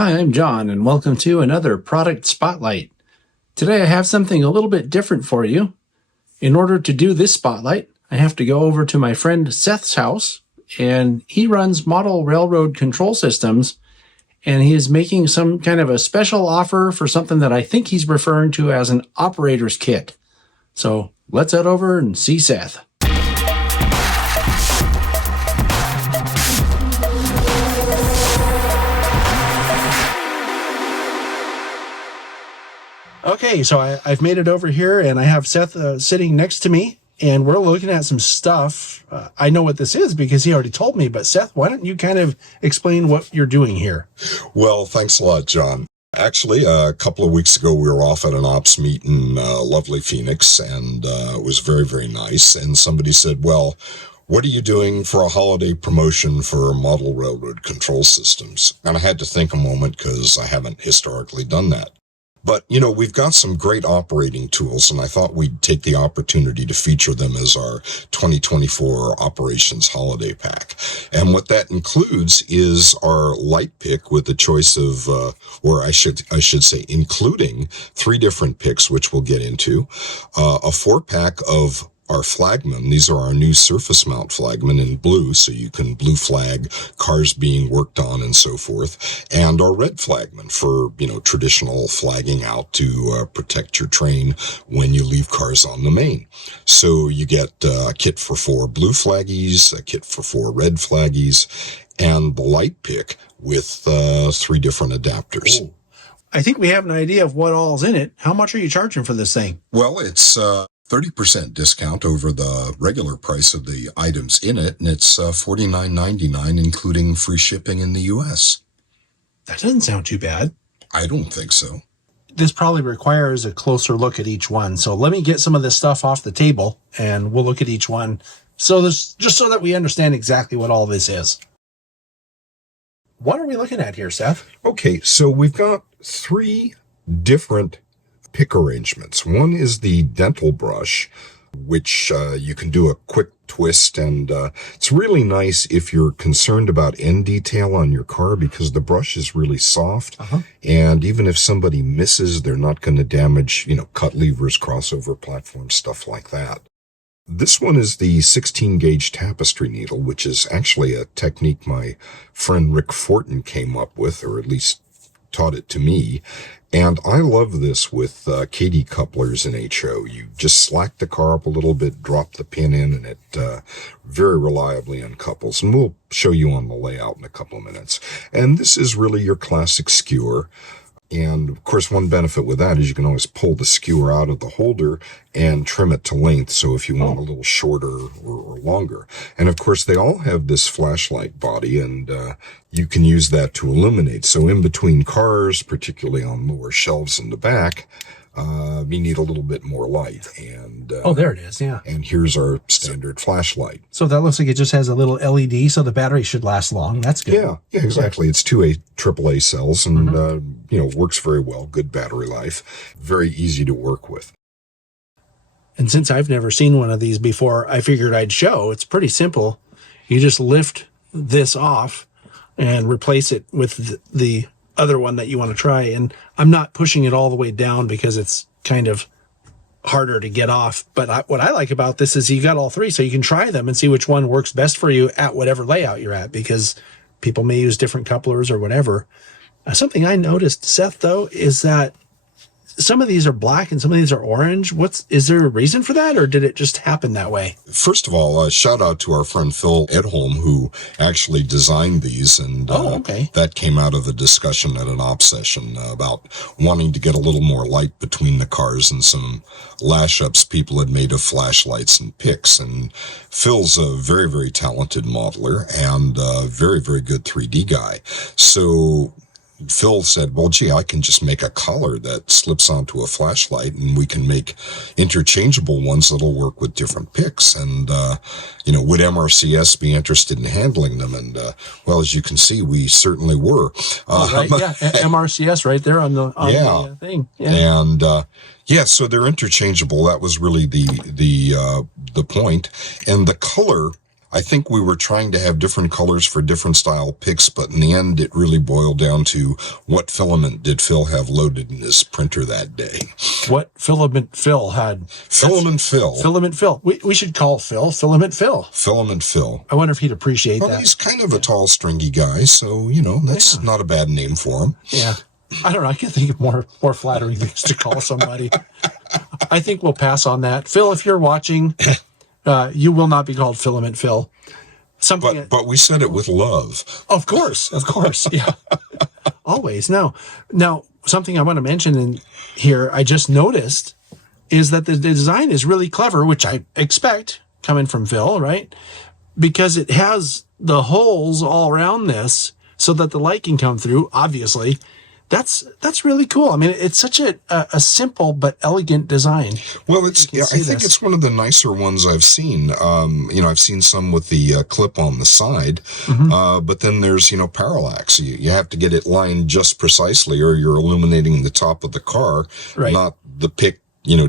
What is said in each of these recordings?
Hi, I'm John, and welcome to another Product Spotlight. Today I have something a little bit different for you. In order to do this spotlight, I have to go over to my friend Seth's house, and he runs model railroad control systems, and he is making some kind of a special offer for something that I think he's referring to as an operator's kit. So let's head over and see Seth. Okay, so I've made it over here, and I have Seth sitting next to me, and we're looking at some stuff. I know what this is because he already told me, but Seth, why don't you kind of explain what you're doing here? Well, thanks a lot, John. Actually, a couple of weeks ago, we were off at an ops meet in lovely Phoenix, and it was very, very nice. And somebody said, well, what are you doing for a holiday promotion for model railroad control systems? And I had to think a moment because I haven't historically done that. But, we've got some great operating tools, and I thought we'd take the opportunity to feature them as our 2024 Operations Holiday Pack. And what that includes is our light pick with a choice of, or I should say, including 3 different picks, which we'll get into, a 4-pack of our flagmen. These are our new surface mount flagmen in blue, so you can blue flag cars being worked on and so forth, and our red flagmen for, traditional flagging out to protect your train when you leave cars on the main. So you get a kit for 4 blue flaggies, a kit for 4 red flaggies, and the light pick with 3 different adapters. Ooh. I think we have an idea of what all's in it. How much are you charging for this thing? Well, it's 30% discount over the regular price of the items in it, and it's $49.99, including free shipping in the U.S. That doesn't sound too bad. I don't think so. This probably requires a closer look at each one. So let me get some of this stuff off the table, and we'll look at each one. So just so that we understand exactly what all this is. What are we looking at here, Seth? Okay, so we've got 3 different pick arrangements. One is the dental brush, which you can do a quick twist, and it's really nice if you're concerned about end detail on your car because the brush is really soft, and even if somebody misses, they're not going to damage, cut levers, crossover platforms, stuff like that. This one is the 16-gauge tapestry needle, which is actually a technique my friend Rick Fortin came up with, or at least taught it to me. And I love this with KD couplers in HO. You just slack the car up a little bit, drop the pin in, and it very reliably uncouples. And we'll show you on the layout in a couple of minutes. And this is really your classic skewer. And of course, one benefit with that is you can always pull the skewer out of the holder and trim it to length. So if you want a little shorter or longer. And of course, they all have this flashlight body, and you can use that to illuminate. So in between cars, particularly on lower shelves in the back, you need a little bit more light. And there it is, yeah. And here's our standard flashlight. So that looks like it just has a little LED, so the battery should last long. That's good. Yeah, exactly. It's 2 AAA cells, and works very well. Good battery life. Very easy to work with. And since I've never seen one of these before, I figured I'd show. It's pretty simple. You just lift this off and replace it with the other one that you want to try. And I'm not pushing it all the way down because it's kind of harder to get off. But what I like about this is you got all 3, so you can try them and see which one works best for you at whatever layout you're at, because people may use different couplers or whatever. Something I noticed, Seth, though, is that some of these are black and some of these are orange. Is there a reason for that, or did it just happen that way? First of all, a shout out to our friend Phil Edholm, who actually designed these, and that came out of a discussion at an op session about wanting to get a little more light between the cars and some lash-ups people had made of flashlights and picks. And Phil's a very, very talented modeler and a very, very good 3D guy. So Phil said, well, gee, I can just make a collar that slips onto a flashlight, and we can make interchangeable ones that'll work with different picks. And, would MRCS be interested in handling them? And, well, as you can see, we certainly were. Right, yeah, MRCS right there on the thing. Yeah. And, so they're interchangeable. That was really the point. And the color I think we were trying to have different colors for different style picks, but in the end, it really boiled down to what filament did Phil have loaded in his printer that day. What filament Phil had? Filament Phil. Filament Phil. We should call Phil Filament Phil. Filament Phil. I wonder if he'd appreciate that. He's kind of a tall, stringy guy, so, that's not a bad name for him. Yeah. I don't know. I can think of more flattering things to call somebody. I think we'll pass on that. Phil, if you're watching, you will not be called Filament Phil. But we said it with love. Of course. Yeah. Always. Now, something I want to mention in here, I just noticed, is that the design is really clever, which I expect coming from Phil, right? Because it has the holes all around this so that the light can come through, obviously. That's really cool. I mean, it's such a simple but elegant design. Well, I think it's one of the nicer ones I've seen. I've seen some with the clip on the side, but then there's, parallax. You have to get it lined just precisely, or you're illuminating the top of the car, right, not the pick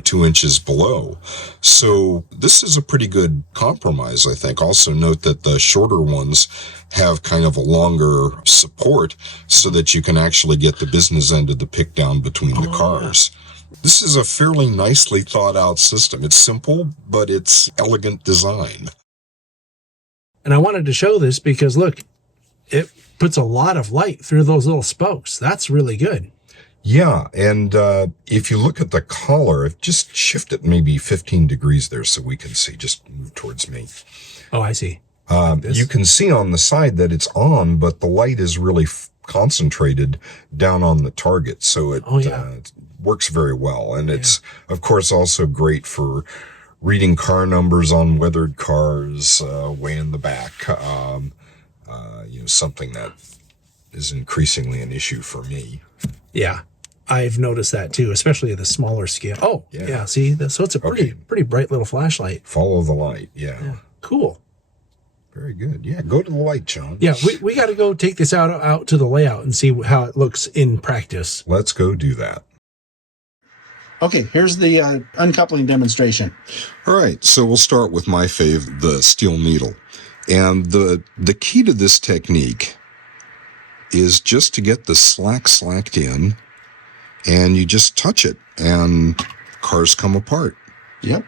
2 inches below. So this is a pretty good compromise, I think. Also note that the shorter ones have kind of a longer support so that you can actually get the business end of the pick down between the cars. Yeah. This is a fairly nicely thought out system. It's simple, but it's elegant design. And I wanted to show this because, look, it puts a lot of light through those little spokes. That's really good. Yeah, and if you look at the collar, I've just shifted maybe 15 degrees there so we can see. Just move towards me. Oh, I see. You can see on the side that it's on, but the light is really concentrated down on the target, so it works very well. And it's, of course, also great for reading car numbers on weathered cars way in the back. Something that is increasingly an issue for me. Yeah, I've noticed that too, especially at the smaller scale. Oh, yeah. See, so it's a pretty bright little flashlight. Follow the light. Yeah. Cool. Very good. Yeah, go to the light, John. Yeah, we got to go take this out to the layout and see how it looks in practice. Let's go do that. Okay, here's the uncoupling demonstration. All right, so we'll start with my fave, the steel needle. And the key to this technique is just to get the slacked in, and you just touch it, and cars come apart. Yep.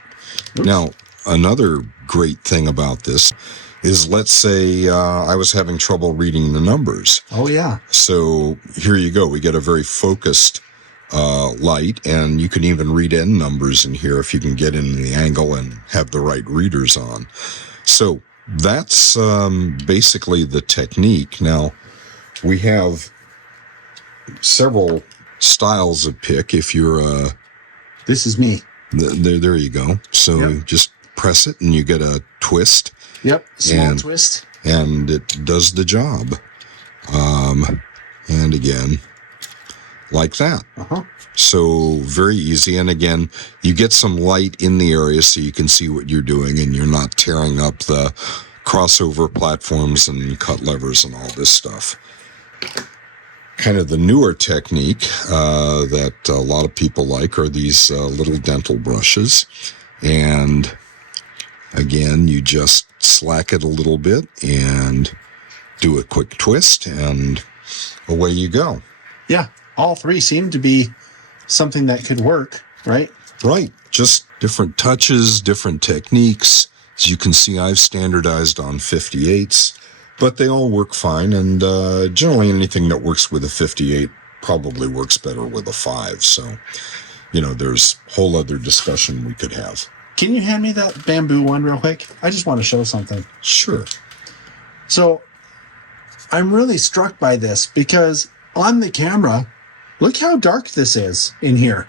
Oops. Now, another great thing about this is, let's say I was having trouble reading the numbers. Oh, yeah. So here you go. We get a very focused light, and you can even read end numbers in here if you can get in the angle and have the right readers on. So that's basically the technique. Now, we have several styles of pick. If you're this is me. There you go. So just press it and you get a twist. Yep, small twist. And it does the job. And again, like that. So very easy. And again, you get some light in the area so you can see what you're doing, and you're not tearing up the crossover platforms and cut levers and all this stuff. Kind of the newer technique that a lot of people like are these little dental brushes. And again, you just slack it a little bit and do a quick twist, and away you go. Yeah, all three seem to be something that could work, right? Right. Just different touches, different techniques. As you can see, I've standardized on 58s, but they all work fine. And generally anything that works with a 58 probably works better with a 5. So, there's a whole other discussion we could have. Can you hand me that bamboo one real quick? I just want to show something. Sure. So I'm really struck by this because on the camera, look how dark this is in here.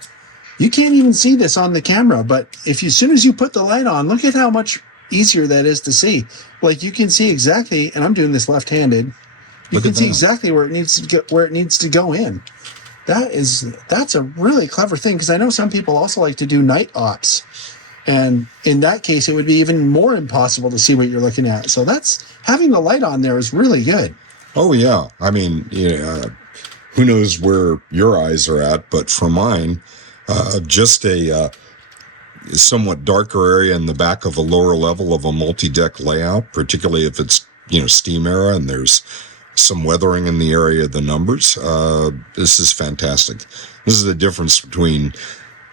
You can't even see this on the camera, but as soon as you put the light on, look at how much easier that is to see. Like, you can see exactly, and I'm doing this left-handed. You can see exactly where it needs to go in. That's a really clever thing, because I know some people also like to do night ops. And in that case, it would be even more impossible to see what you're looking at. So having the light on there is really good. Oh, yeah. I mean, who knows where your eyes are at, but for mine, just a somewhat darker area in the back of a lower level of a multi-deck layout, particularly if it's, steam era and there's some weathering in the area of the numbers. This is fantastic. This is the difference between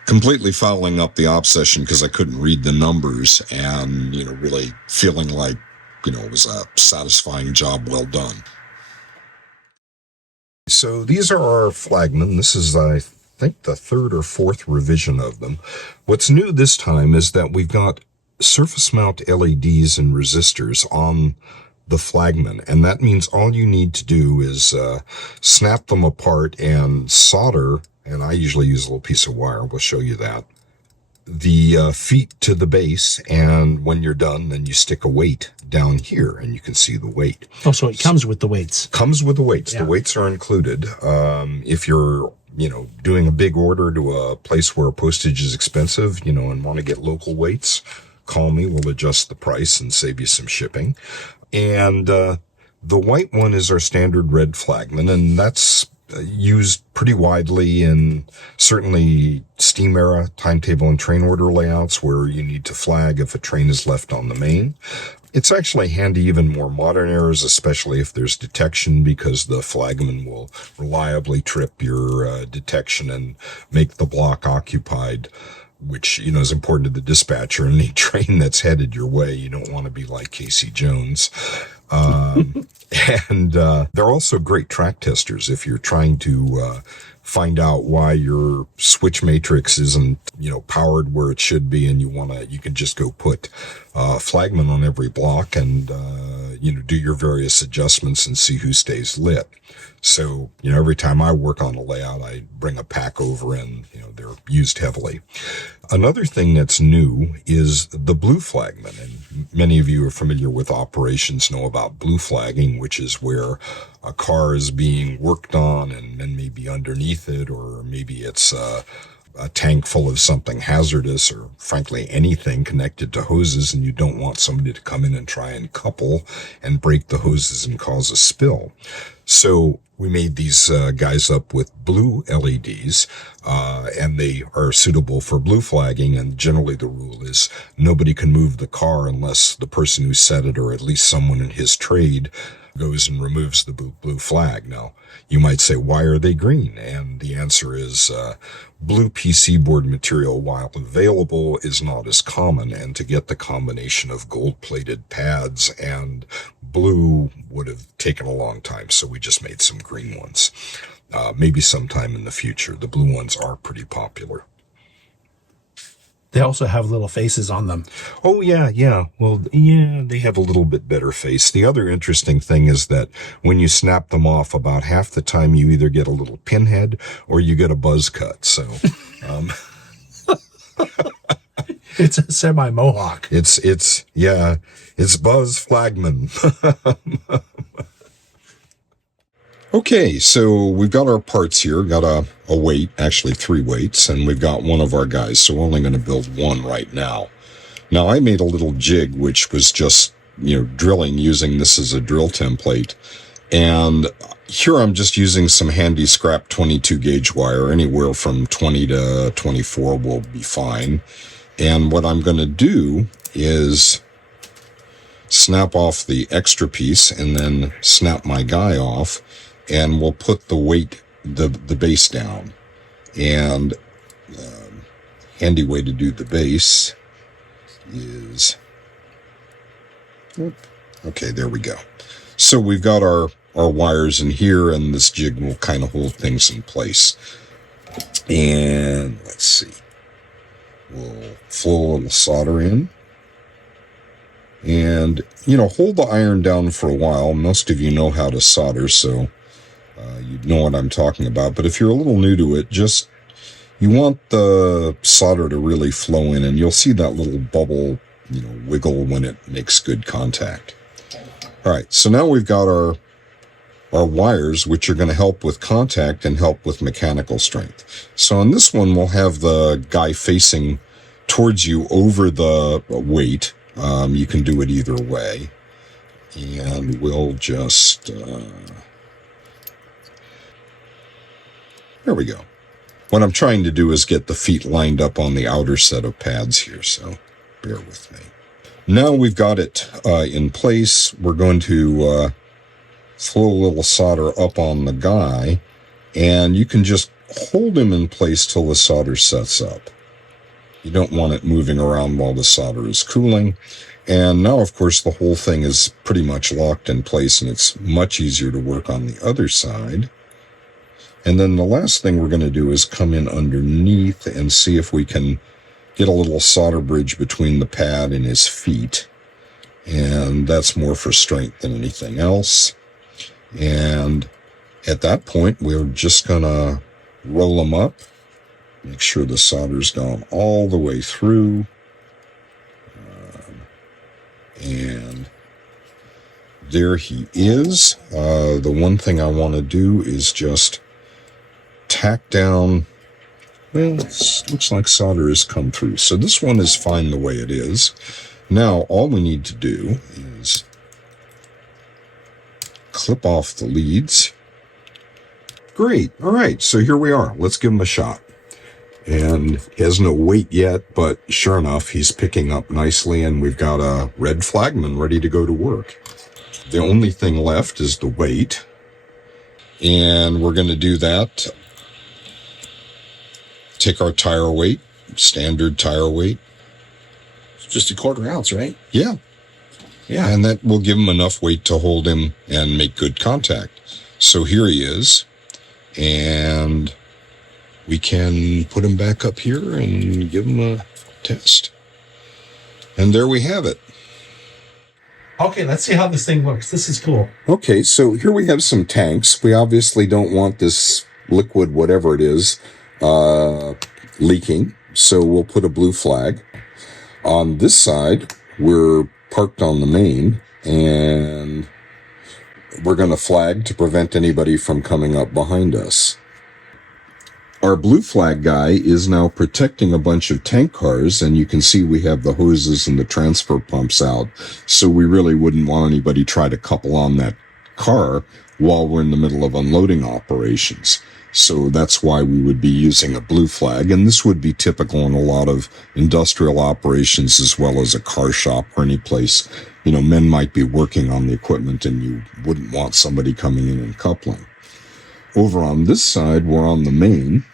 completely fouling up the op session because I couldn't read the numbers and, really feeling like, it was a satisfying job well done. So these are our flagmen. This is, I think, the third or fourth revision of them. What's new this time is that we've got surface mount LEDs and resistors on the flagmen, and that means all you need to do is snap them apart and solder, and I usually use a little piece of wire, we'll show you that, the feet to the base, and when you're done, then you stick a weight down here, and you can see the weight. Oh, so it comes with the weights. Comes with the weights. Yeah. The weights are included. If you're, doing a big order to a place where postage is expensive, and want to get local weights, call me. We'll adjust the price and save you some shipping. And the white one is our standard red flagman, and that's used pretty widely in certainly steam era timetable and train order layouts where you need to flag if a train is left on the main. It's actually handy even more modern eras, especially if there's detection, because the flagman will reliably trip your detection and make the block occupied, which, is important to the dispatcher. Any train that's headed your way, you don't want to be like Casey Jones. And they're also great track testers if you're trying to find out why your switch matrix isn't, powered where it should be, and you can just go put flagman on every block and, do your various adjustments and see who stays lit. So, every time I work on a layout, I bring a pack over and, they're used heavily. Another thing that's new is the blue flagman, and many of you are familiar with operations, know about blue flagging, which is where a car is being worked on and then maybe underneath it, or maybe it's a tank full of something hazardous, or frankly anything connected to hoses, and you don't want somebody to come in and try and couple and break the hoses and cause a spill. So we made these guys up with blue LEDs, and they are suitable for blue flagging, and generally the rule is nobody can move the car unless the person who set it, or at least someone in his trade, goes and removes the blue flag. Now, you might say, why are they green? And the answer is blue PC board material, while available, is not as common, and to get the combination of gold-plated pads and blue would have taken a long time, so we just made some green ones. Maybe sometime in the future. The blue ones are pretty popular. They also have little faces on them. Oh, yeah. Well, yeah, they have a little bit better face. The other interesting thing is that when you snap them off, about half the time you either get a little pinhead or you get a buzz cut. So, It's a semi-mohawk. It's Buzz Flagman. Okay, so we've got our parts here, got a weight, actually 3 weights, and we've got one of our guys, so we're only going to build one right now. Now, I made a little jig, which was just, drilling, using this as a drill template, and here I'm just using some handy scrap 22 gauge wire, anywhere from 20 to 24 will be fine, and what I'm going to do is snap off the extra piece and then snap my guy off, and we'll put the weight, the base down. And handy way to do the base is, okay, there we go. So we've got our wires in here, and this jig will kind of hold things in place. And let's see, we'll flow a little solder in. And, hold the iron down for a while. Most of you know how to solder, so you know what I'm talking about. But if you're a little new to it, you want the solder to really flow in, and you'll see that little bubble, wiggle when it makes good contact. All right, so now we've got our wires, which are going to help with contact and help with mechanical strength. So on this one, we'll have the guy facing towards you over the weight. You can do it either way. And we'll just, there we go. What I'm trying to do is get the feet lined up on the outer set of pads here, so bear with me. Now we've got it in place. We're going to throw a little solder up on the guy, and you can just hold him in place till the solder sets up. You don't want it moving around while the solder is cooling. And now, of course, the whole thing is pretty much locked in place, and it's much easier to work on the other side. And then the last thing we're going to do is come in underneath and see if we can get a little solder bridge between the pad and his feet. And that's more for strength than anything else. And at that point, we're just going to roll him up, make sure the solder's gone all the way through. And there he is. The one thing I want to do is just tack down. Well, it looks like solder has come through. So this one is fine the way it is. Now, all we need to do is clip off the leads. Great. All right. So here we are. Let's give him a shot. And he has no weight yet, but sure enough, he's picking up nicely, and we've got a red flagman ready to go to work. The only thing left is the weight. And we're going to do that. Take our tire weight, standard tire weight. It's just a 1/4 ounce, right? Yeah. Yeah. And that will give him enough weight to hold him and make good contact. So here he is. And we can put him back up here and give him a test. And there we have it. Okay, let's see how this thing looks. This is cool. Okay, so here we have some tanks. We obviously don't want this liquid, whatever it is, leaking. So we'll put a blue flag. On this side, we're parked on the main, and we're going to flag to prevent anybody from coming up behind us. Our blue flag guy is now protecting a bunch of tank cars, and you can see we have the hoses and the transfer pumps out. So we really wouldn't want anybody try to couple on that car while we're in the middle of unloading operations. So that's why we would be using a blue flag. And this would be typical in a lot of industrial operations as well as a car shop or any place. You know, men might be working on the equipment and you wouldn't want somebody coming in and coupling. Over on this side, we're on the main,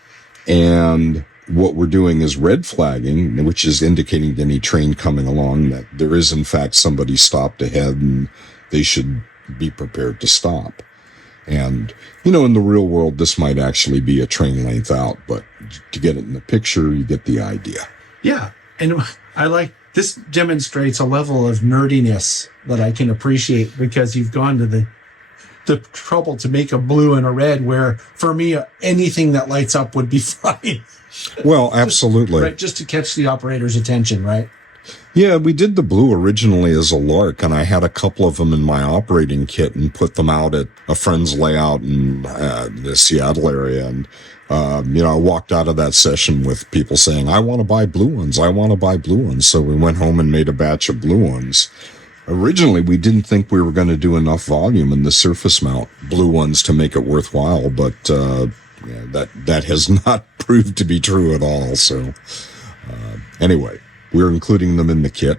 and what we're doing is red flagging, which is indicating to any train coming along that there is in fact somebody stopped ahead and they should be prepared to stop. And, you know, in the real world, this might actually be a train length out, but to get it in the picture, you get the idea. Yeah, and I like this demonstrates a level of nerdiness that I can appreciate because you've gone to the trouble to make a blue and a red, where for me anything that lights up would be fine. Well, absolutely. Right, just to catch the operator's attention, right? Yeah, we did the blue originally as a lark, and I had a couple of them in my operating kit and put them out at a friend's layout in the Seattle area. And, you know, I walked out of that session with people saying, I want to buy blue ones. I want to buy blue ones. So we went home and made a batch of blue ones. Originally, we didn't think we were going to do enough volume in the surface mount blue ones to make it worthwhile, but yeah, that has not proved to be true at all. So anyway, we're including them in the kit.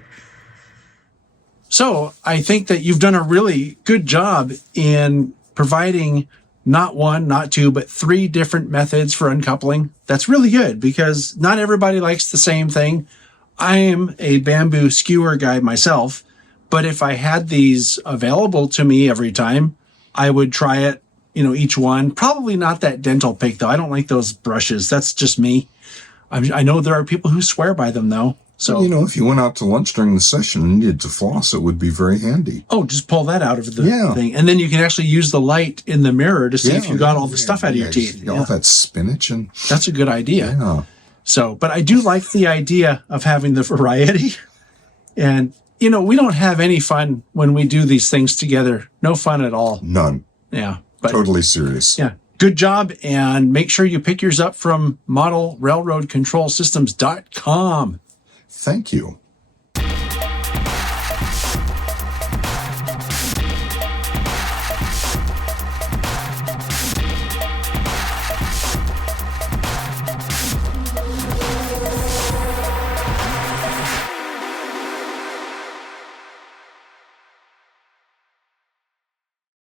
So I think that you've done a really good job in providing not one, not two, but 3 different methods for uncoupling. That's really good because not everybody likes the same thing. I am a bamboo skewer guy myself. But if I had these available to me every time, I would try it, you know, each one. Probably not that dental pick, though. I don't like those brushes. That's just me. I know there are people who swear by them, though. So, you know, if you went out to lunch during the session and needed to floss, it would be very handy. Oh, just pull that out of the thing. And then you can actually use the light in the mirror to see if you got all the stuff out of your teeth. All that spinach. And that's a good idea. Yeah. So, but I do like the idea of having the variety. And you know, we don't have any fun when we do these things together. No fun at all. None. Yeah. But, totally serious. Yeah. Good job. And make sure you pick yours up from modelrailroadcontrolsystems.com. Thank you.